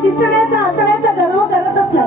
दिसण्याचा असण्याचा गर्व करतच नाही.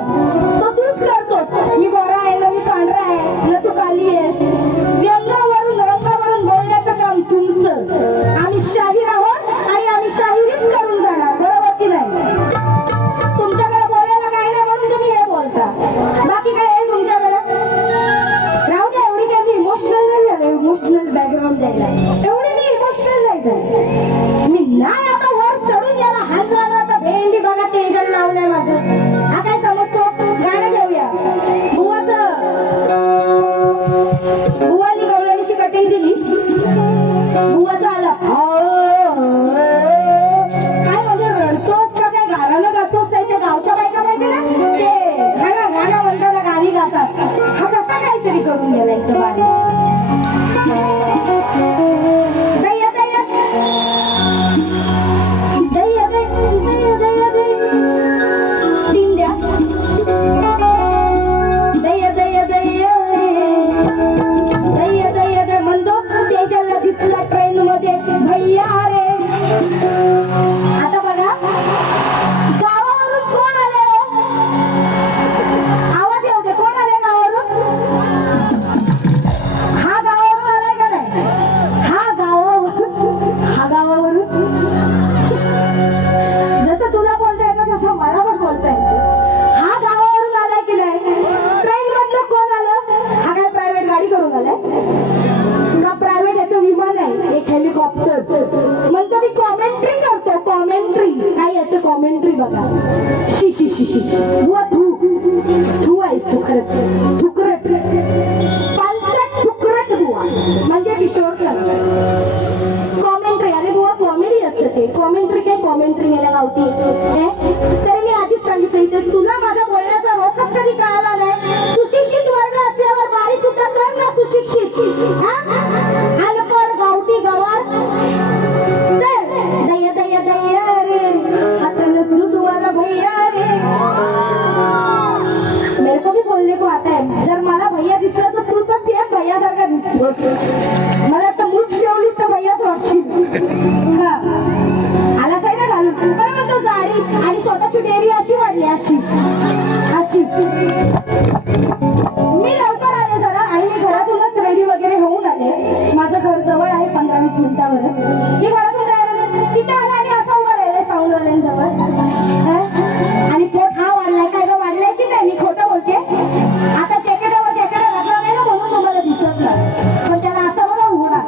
शी शी शी शी बुवा तू आहेस खरंच ठुकरट पालचट ठुकरट बुवा म्हणजे किशोर सर कॉमेंट्री. अरे बुवा कॉमेडी असते ते कॉमेंट्री. काय कॉमेंट्री मला गावती तर मी आधीच सांगितलं इथे तुला माझ्या बोलण्याचा रोखच कधी कळाला नाही. सुशिक्षित वर्ग असल्यावर बारी सुद्धा कर ना सुशिक्षित. हलकर गावठी गवार दया दया दया रे हसन तुम्हाला भैया रे. मेरे को भी बोलने को आता है. जर मला भैया दिसला तर तू तर सेम भैया सारखा दिसतोस. मला वाटतं मूठ ठेवलीस तर भैयाच वाटशील. आला साई ना घालून काय म्हणतो जाडी आणि स्वतःची डेअरी अशी वाढली अशी अशी. मी लवकर आले जरा आणि मी घरातूनच रेडी वगैरे होऊन आले. माझं घर जवळ आहे 15-20 मिनिटावरच. मी घरातून तयार तिथे आला आणि असा उभा राहिले साऊंडवाल्यांजवळ आणि पोट हा वाढलाय काय ग वाढलाय की नाही. मी खोटं बोलते. आता जॅकेटावर जॅकेट घातला नाही ना म्हणून तुम्हाला दिसत नाही पण त्याला असा बघा उघडा.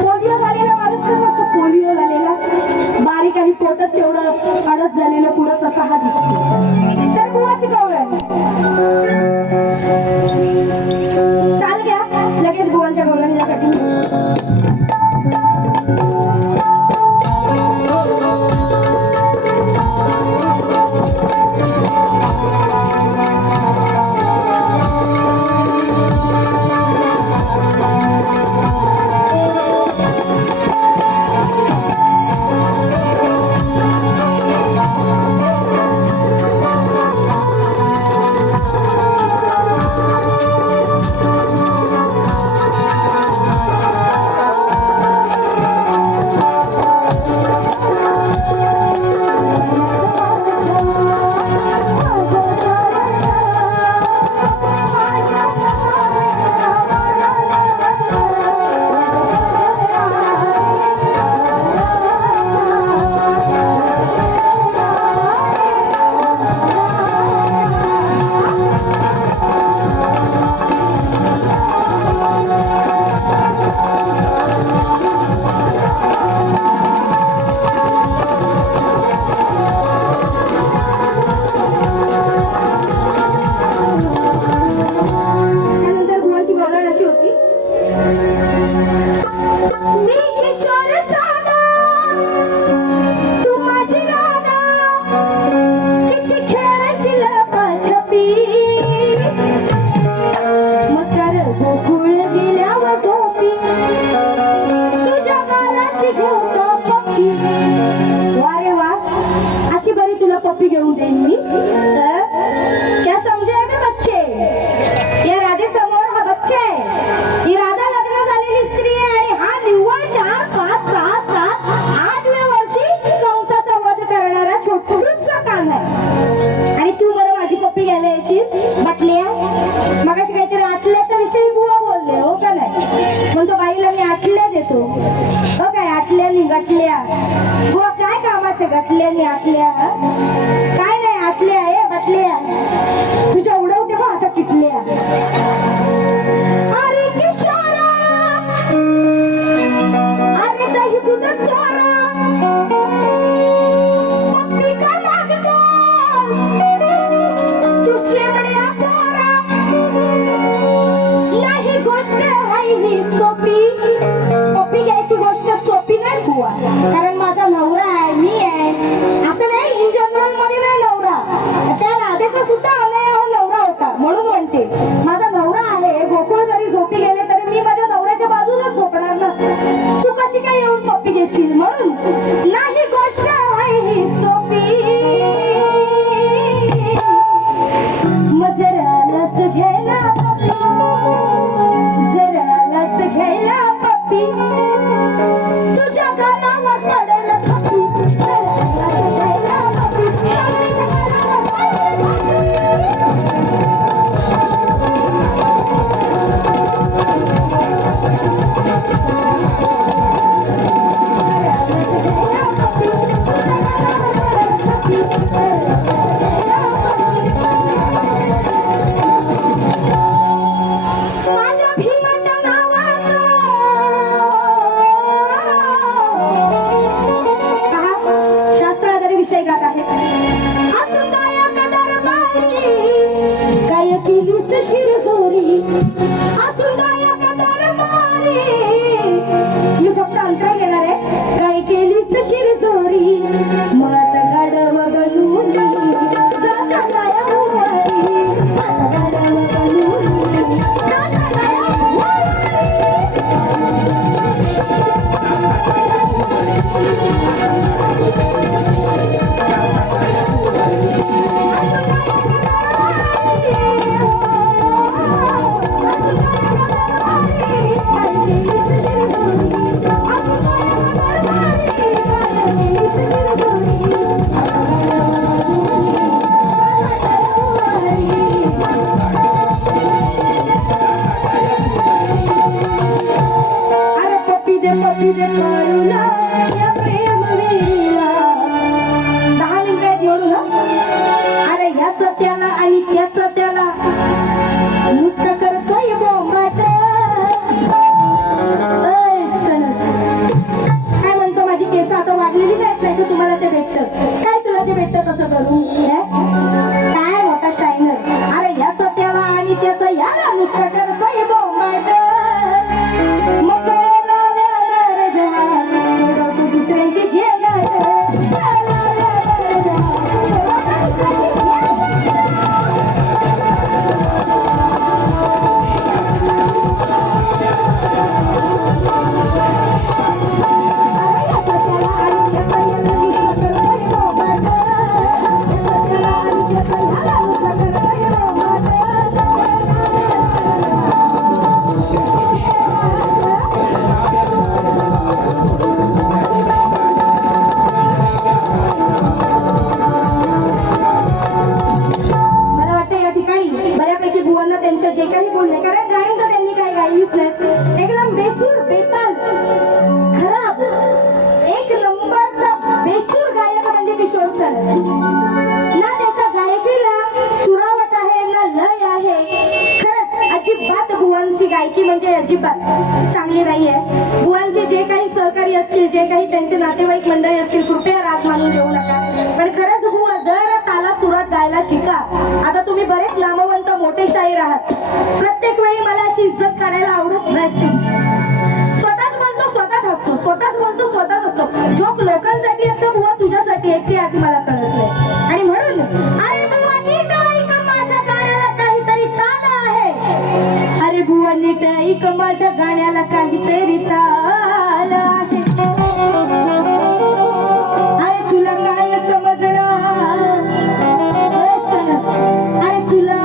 पोलिओ झालेला माणूस कसा असतो पोलिओ झालेला बारीक आणि पोटच तेवढं अडस झालेलं पुढं कसा हा दिसतो. सर बुवाची गवळ चाल घ्या लगेच बुवांच्या गवळणीसाठी. पप्पी घेऊन देईन मी. क्या समजे मी बच्चे या राधे समोर हा बच्चा आहे. ही राधा लग्न झालेली स्त्री आहे आणि हा निव्वळ 4, 5, 6, 7, 8व्या वर्षी कंसाचा वध करणारा छोटूसा कान आहे. आणि तू बरं माझी पप्पी घ्यायला येशील बाटल्या. मगाशी काहीतरी आटल्याचा विषयी बुवा बोलले हो का नाही. म्हणतो बाईला मी आटल्या देतो. हो काय आटल्यानी गटल्या बुवा काय कामाच्या गटल्यानी आटल्या काय नाही आटल्या आहे त्याला आणि त्याचं त्याला नुसतं करतोय बोंबाट. काय म्हणतो माझी केस आता वाढलेली नाही की तुम्हाला ते भेटतं काय तुला ते भेटतं तसं करून काय मोठा शायनर. अरे याचं त्याला आणि त्याचं याला नुसतं करतोय बोंबाट. मग सोडवतो दुसऱ्यांची झेंगाट. त्यांच्या जे काही बोलले कारण गाणी तर त्यांनी काही गायलीच नाही. एकदम बेसूर बेताल खराब एक नंबरचा बेसूर गायक म्हणजे किशोर सर. ना त्याच्या गायकीला सुरावट आहे ना लय आहे. खरंच अजिबात भुवनची गायकी म्हणजे अजिबात चांगली नाही आहे. भुवनचे जे काही सहकारी असतील जे काही त्यांचे नातेवाईक मंडळी असतील कृपया राग मानून घेऊ नका. पण खरंच भुवन जर ताला सुरात गायला शिका. आता तुम्ही बरेच नामवंत मोठे शाहीर आहात. प्रत्येक वेळी मला अशी इज्जत काढायला आवडत नाही. स्वतःच बोलतो स्वतःच असतो स्वतःच बोलतो स्वतःच असतो. जोक लोकांसाठी असतो बुवा तुझ्यासाठी आहे ते आधी मला कळत नाही. आणि म्हणून अरे बुवा नीट ऐक माझ्या गाण्याला काहीतरी ताल आहे. अरे बुवा नीट ऐक माझ्या गाण्याला काहीतरी ताल आहे. अरे तुला काय समजणार अरे तुला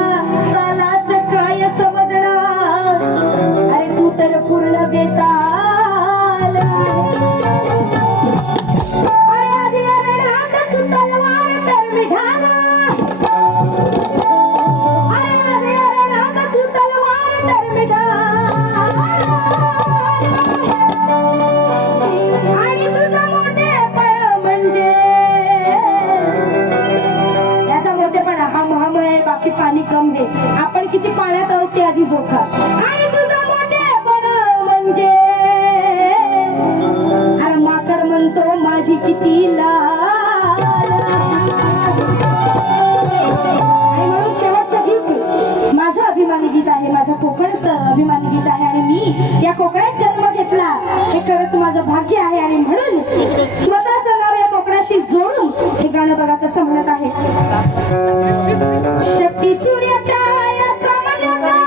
तालाच काय समजणार. अरे तू तर पूर्ण बेताल. अरे आधी अरे राग तू तलवार तर मिढाला. अरे आधी अरे राग तू तलवार तर मिढाला. आणि तुझा मोठेपण म्हणजे याचा मोठेपणा हम आहे बाकी पाणी कम आहे. आपण किती पाण्यात आहोत ते आधी जोखा. आणि तुझा मोठेपणा म्हणजे अरे माकड म्हणतो माझी किती लाल. आणि म्हणून शेवटचं गीत माझं अभिमानी गीत आहे. माझ्या कोकणचं अभिमानी गीत आहे. आणि मी या कोकणात जन्म घेतला हे खरंच माझं भाग्य आहे. आणि म्हणून स्वतःचं नाव या कोकणाशी जोडून हे गाणं बघा कसं म्हणत आहे. शक्ती सूर्याच्या या सामन्याचा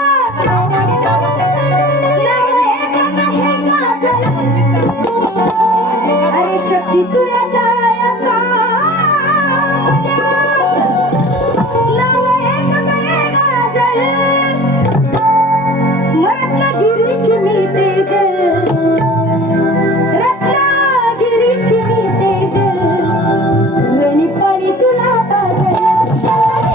अरे शक्ती सूर्याच्या या सामन्याचा नाव एक गाजल. रत्नागिरीची मी तेज रत्नागिरीची मी तेज वेणी पाणी तुला पाजल.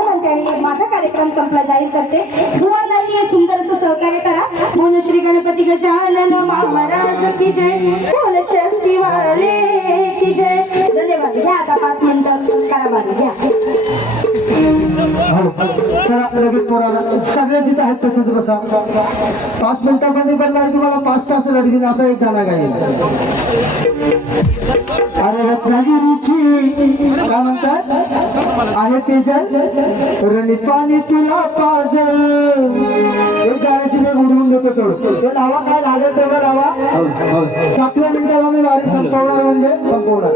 हो म्हणते आणि माझा कार्यक्रम संपला जाहीर करते. बुवा नाही हे सुंदर असं सहकार्य करा. बोल श्री गणपती गजानन महाराज की जय. बोल शक्ती वाले की जय. धन्यवाद. घ्या आता 5 मिनिटं काराबारी घ्या. चला लगेच पोराला सगळे जिथे आहेत तसेच बसा. 5 मिनिटांमध्ये पण नाही तुम्हाला 5 तास लढवीन असा एक गाणं गाईल. अरे रत्नागिरीची काय म्हणतात आहे ते जल रणी पाणी तुला पाजल. एक गाण्याची मी उडवून देतो थोडं ते लावा. काय लागेल तेवढं लावा. 7व्या मिनिटाला मी वारी संपवणार म्हणजे संपवणार.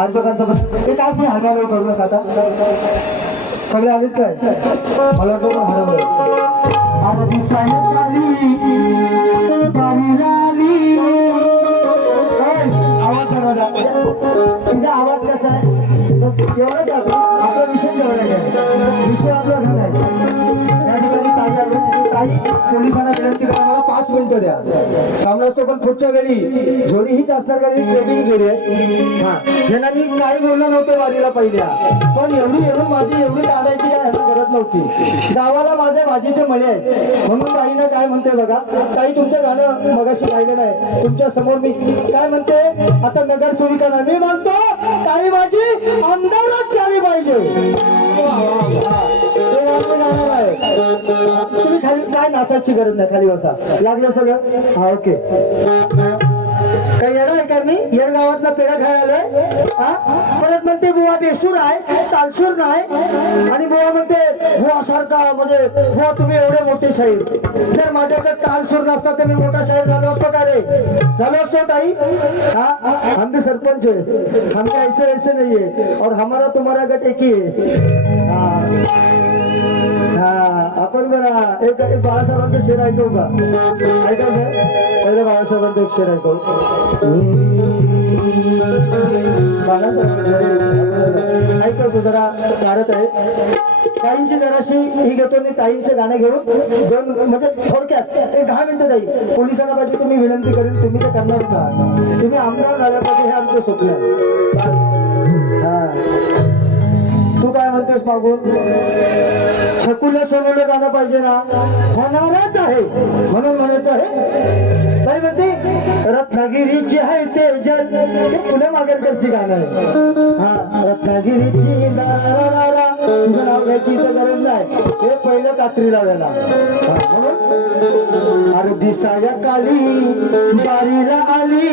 आजोबांचा ते काय मी हरवलं करू नका आता. सगळे आलेत काय मला वाटतं पण हरवलं. आरती सायंकाळी बारीला आली. आवाज हरवला. तुझा आवाज कसा आहे एवढंच आपला विषय जेवढा आहे. विषय आपला घर आहे. या ठिकाणी ताई आली. ताई पोलिसांना विनंती करा मला 5 मिनिटं द्या. सामना तो पण पुढच्या वेळी जोडी हीच असणार का ट्रेनिंग जोडी आहे. हा ज्यांना मी काही बोललं नव्हतं वारीला पहिल्या पण एवढी माझी एवढी काढायची काय ह्यांना गरज नव्हती. गावाला माझ्या भाजीचे मळे आहेत म्हणून ताईनं काय म्हणते बघा. ताई तुमचं गाणं मगाशी पाहिलं नाही. तुमच्या समोर मी काय म्हणते आता नगरसेविका नाही मी म्हणतो ताई माझी आमदारच झाली पाहिजे. तुम्ही खाली काय नाचायची गरज नाही. खाली बसा. लागलं सगळं. हा ओके. काही येडा आहे का मी येड गावातला पेढा खायला आलोय. परत म्हणते बुवा बेसूर आहे तालसूर नाही. आणि बुवा म्हणते बुवा सारखा म्हणजे बुवा तुम्ही एवढे मोठे शाहीर. जर माझ्याकडे तालसूर नसता तर मी मोठा शाहीर झालो असतो का रे. झालो असतो ताई. हम भी सरपंच है. हम क्या ऐसे ऐसे नहीं है और हमारा तुम्हारा गट एक ही है. आपण बघा एक बाळासाहेबांचं शेर ऐकू का. ऐका पहिलं बाळासाहेबांचं एक शेर ऐकू. ऐकतो जरा काढत आहे. ताईंची जराशी ही घेतो आणि ताईंचं गाणं घेऊन 2 म्हणजे थोडक्यात एक 10 मिनिटं जाईल. पोलिसांना पाहिजे तुम्ही विनंती करेन तुम्ही तर करणारच आहात. तुम्ही आमदार झाल्या पाहिजे हे आमचं स्वप्न आहे. बस. हा तू काय म्हणतोस मागून. छकुलं सोनवलं गाणं पाहिजे ना. होणारच आहे म्हणून म्हणायचं आहे. काय म्हणते रत्नागिरीची आहे ते जल. ते पुणे मागेरकरची गाणं आहे. हा रत्नागिरीची तुझं नाव घ्यायची तर गरज नाही. हे पहिलं कात्री लावायला. म्हणून अरे दिसाया काली बारीला आली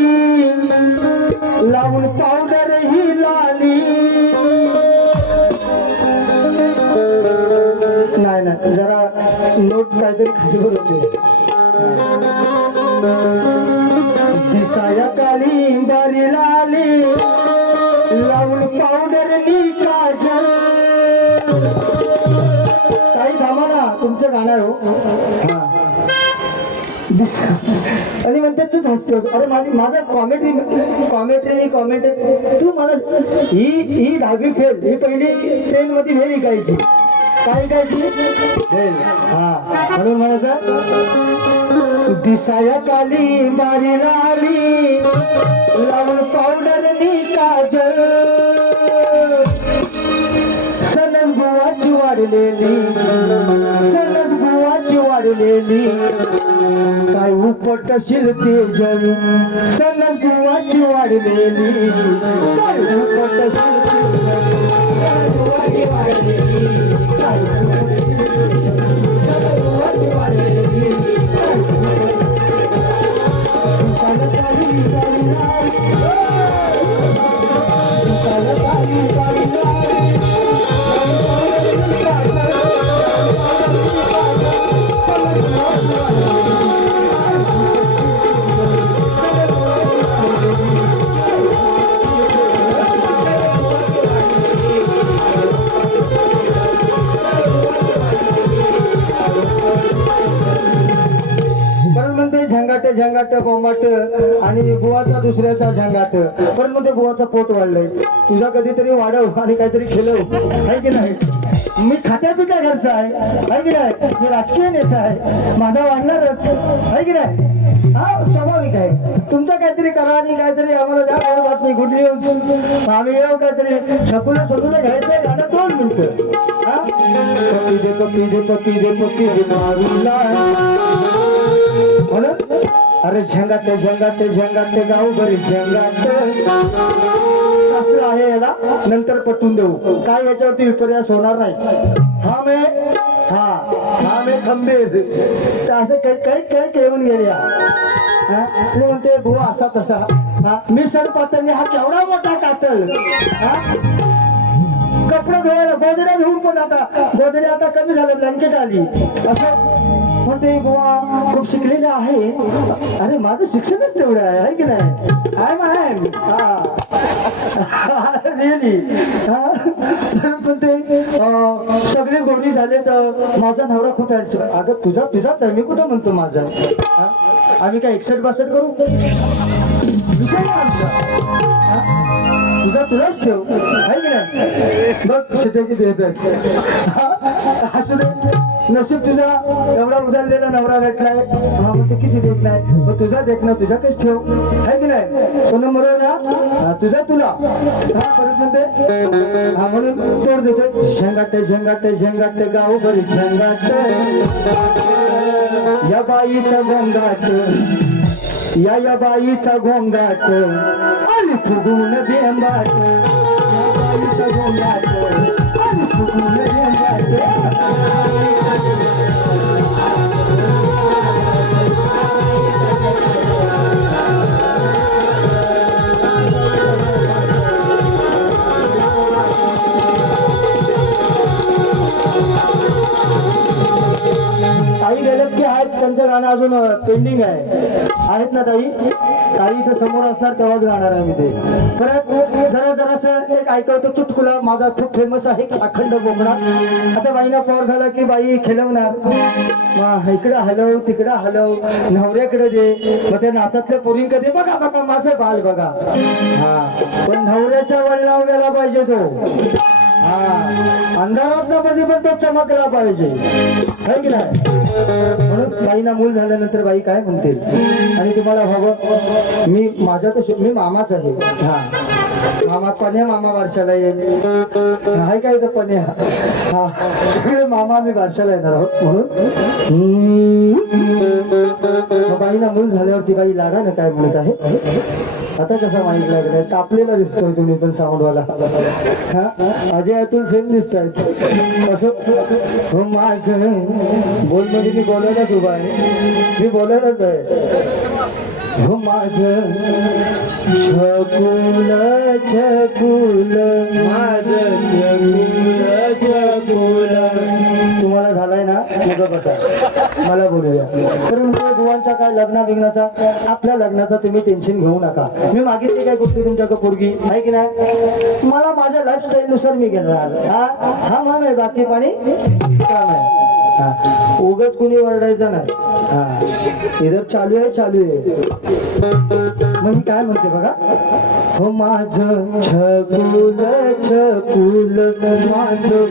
लावून पावडर ही लाली. नाही जरा नोट काहीतरी खालीवर होते. दिसाया काली बारीला आली लावून पावडर नी काजल. काही थांबा ना तुमचं गाणं आहे हो. आणि म्हणते तूच हसतोस. अरे माझा कॉमेंट्री तू मला ही 10वी फेल ही पहिली ट्रेन मध्ये फेल ऐकायची. काय फेल. हा म्हणून म्हणायचं दिसाया काली बारीला आली लावून पावडर नी काजल. सनस बुवाची वाढलेली सनस बुवाची वाढलेली काय उपटशील तेजल. सनस बुवाची वाढलेली काय उपटशील झंगाट बोंबाट आणि बुवाचा दुसऱ्याचा झंगाट. परत मग ते बुवाचा पोट वाढलंय. तुझा कधीतरी वाढव आणि काहीतरी खेळव आहे की नाही. मी खात्या पित्या घरचा आहे की नाही. मी राजकीय नेता आहे. माझा वाढणारच आहे की नाही. हा स्वाभाविक आहे. तुमचं काहीतरी करा आणि काहीतरी आम्हाला द्या गोड बातमी, गुड न्यूज. आम्ही येऊ काहीतरी छकुले सगुले घ्यायचं गाणं 2 मिनिटं. हा पप्पी दे मारूला म्हणून अरे झंगाटे गाव बरी झंगाट. शास्त्र आहे याला, नंतर पटवून देऊ. काय याच्यावरती विपर्यास होणार नाही. हा मे खंबीर. तर असं काही येऊन गेल्या. मी म्हणते बुवा असा तसा. मी सड पातळी हा केवढा मोठा कातल. कपडे धुवायला गोदड्या धुवून पण आता गोदड्या आता कमी झालं, ब्लँकेट आली. असं म्हणते बुवा खूप शिकलेले आहे. अरे माझं शिक्षणच तेवढं आहे की नाही. I really. पण ते सगळे गोडी झाले तर माझा नवरा खूप हँडसम. अगं तुझाच आहे, मी कुठं म्हणतो माझा. आम्ही काय 61-62 करू विषय नाही आमचा. तुलाच ठेव आहे की नाही. बघ शिटेची देत असू दे. नशीब तुझा एवढा उजाळलेला नवरा भेटलाय. म्हणते किती देत नाही, मग तुझा देत ना तुझ्याकच ठेव आहे की नाही. सोनम बरोबर ना, तुझा तुला. परत म्हणते म्हणून तोड देतो. झंगाटे गाव बरी झंगाट. या बाईचा गोंगाट, या बाईचा गोंगाट आणि फुगून बेंबाट. या बाईचा गोंगाट आणि फुगून बेंबाट. ताई गेलेत की आहेत, त्यांचं गाणं अजून पेंडिंग आहे. आहेत ना ताई? ताई इथं समोर असणार तेव्हाच गाणार आहे मी ते. परत जरासं एक ऐकवतो चुटकुला माझा खूप फेमस आहे, अखंड बोकडा. आता बाईना पॉवर झाला की बाई खेळवणार. इकडं हलव तिकडं हलव, नवऱ्याकडे दे. मग त्या नाचातल्या पोरी कधी बघा माझं बाल बघा. पण नवऱ्याच्या वडिलावर गेला पाहिजे तो. अंधारातला मध्ये पण तो चमकला पाहिजे है की नाही. म्हणून बाईना मूल झाल्यानंतर बाई काय म्हणते. आणि तुम्हाला हवं मी मामाच आहे. मामा पण्या मामा बारशाला येईल हाय काय तर पण्या. सगळे मामा मी बारशाला येणार आहोत. म्हणून बाईना मूल झाल्यावरती बाई लाडानं काय म्हणत आहे. आता कसा माहीत लागलाय, तापलेला दिसतोय तुम्ही पण साऊंडवाला. अजय अतुल सेम दिसत आहेत. असं हो माझं बोल म्हणजे मी बोलायलाच उभा आहे, मी बोलायलाच आहे. हो माझं छकुल माझं छकुल. तुम्हाला झालाय ना, मग बसा मला बोलूया. कारण बुवांचा काय लग्नाचा आपल्या लग्नाचा तुम्ही टेन्शन घेऊ नका. मी मागितली काय गोष्टी तुमच्याकडे पोरगी आहे की नाही. मला माझ्या लाईफस्टाईल नुसार मी घेणार. हा मग आहे, बाकी पाणी काम आहे. उगाच कुणी ओरडायचं नाही. इधर चालू आहे. मग काय म्हणते बघा. हो माझं छकुल माझं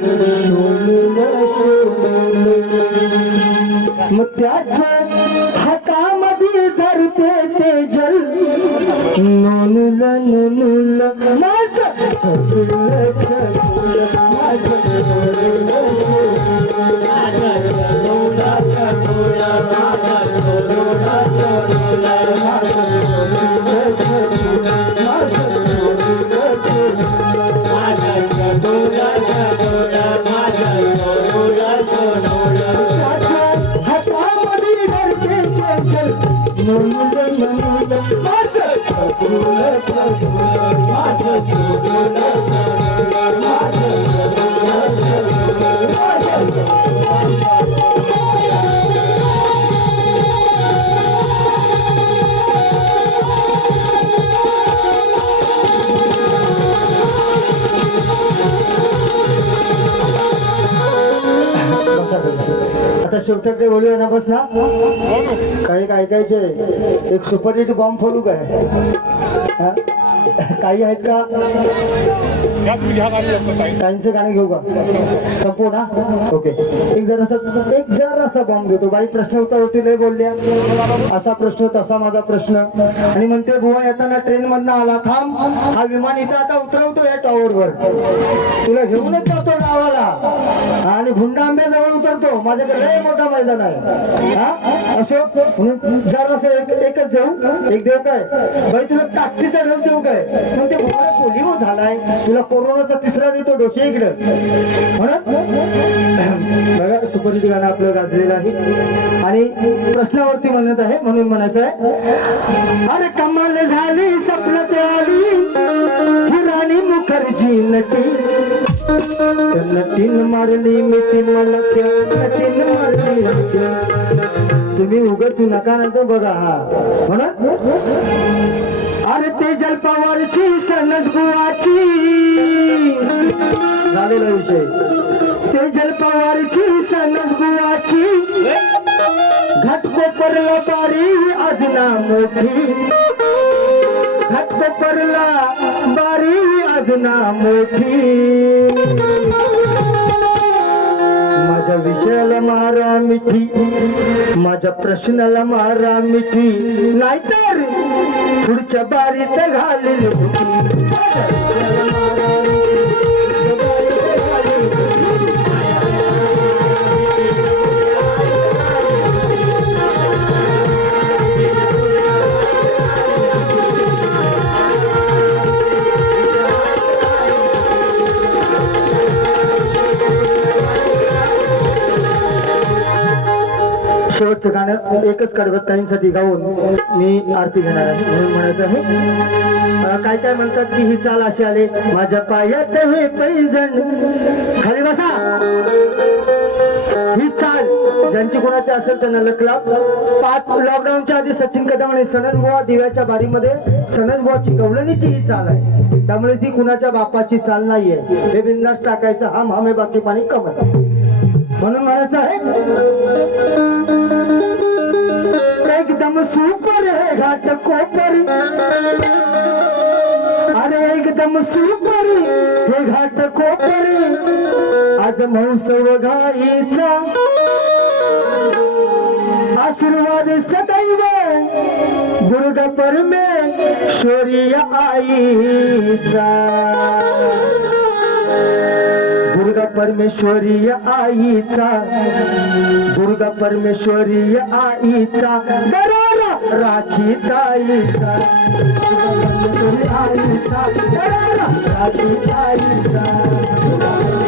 मग त्याच्या हातामध्ये धरते ते जल. नोनुल माझं छकुल आता शेवटाकडे बोलूया ना. बस ना, काही ऐकायचे. एक सुपरहिट बॉम्ब फोडू काय. काही आहेत का. घ्या तुम्ही घ्या गाणी लवकर ताई. ताईंचं गाणं घेऊ का संपू ना ओके एक जरासा बॉम्ब देतो बाई प्रश्न उत्तर होती लय बोलल्या असा प्रश्न तसा माझा प्रश्न आणि म्हणते बुवा येताना ट्रेन मधनं आला थांब हा विमान इथं आता उतरवतो या टॉवर वर तुला घेऊनच जातो गावाला आणि भुंडा आंब्याजवळ उतरतो माझ्याकडे लय मोठा मैदान आहे हा असो म्हणून जरासं एकच देऊ एक देऊ काय बाई तुला ताकदीचा डोस देऊ काय पण ते पोलिओ झालाय तुला कोरोनाचा तिसरा देतो डोसे इकडं म्हणून बघा सुपरहिट गाणं आपलं गाजलेलं आहे आणि प्रश्नावरती म्हणत आहे म्हणून म्हणायचं आहे अरे कमाल झाली स्वप्नात आली ही राणी मुखर्जी नटी नटीन मारली मिठी मला त्या नटीन मारली तुम्ही उघड तू नका नंतर बघा हा म्हणून अरे तेजल पवारची सनस बुवाची झालेला विषय तेजल पवारची सनस बुवाची घटकोपरला बारी आजना मोठी घटकोपरला बारी आजना मोठी माझ्या विषयाला मारा मिठी माझ्या प्रश्नाला मारा मिठी नाहीतर पुढच्या बारीत घालील शेवटचं गाणं एकच कडवत ताईंसाठी गाऊन मी आरती घेणार आहे म्हणून म्हणायचं आहे काय काय म्हणतात की ही चाल अशी आले माझ्या पायात हे पैजण खाली बसा ही चाल ज्यांची कोणाची असेल त्यांना लकला 5 लॉकडाऊनच्या आधी सचिन कदम आणि सनज बुवा दिव्याच्या बारीमध्ये सनज बुवाची गवळणीची ही चाल आहे त्यामुळे ती कुणाच्या बापाची चाल नाहीये हे बिंदास टाकायचं हम हमे बाकी पाणी कमत म्हणून म्हणायचं आहे एकदम सुपर है घाट कोपर अरे एकदम सुपर हे घाट कोपर आज महोत्सव घाईचा आशीर्वाद सदैव दुर्गा परमेश्वरी आईचा दुर्गा परमेश्वरी आईचा दुर्गा परमेश्वरी आईचा बरोबर राखी ताईचा दुर्गा परमेश्वरी आईचा बरोबर राखी ताईचा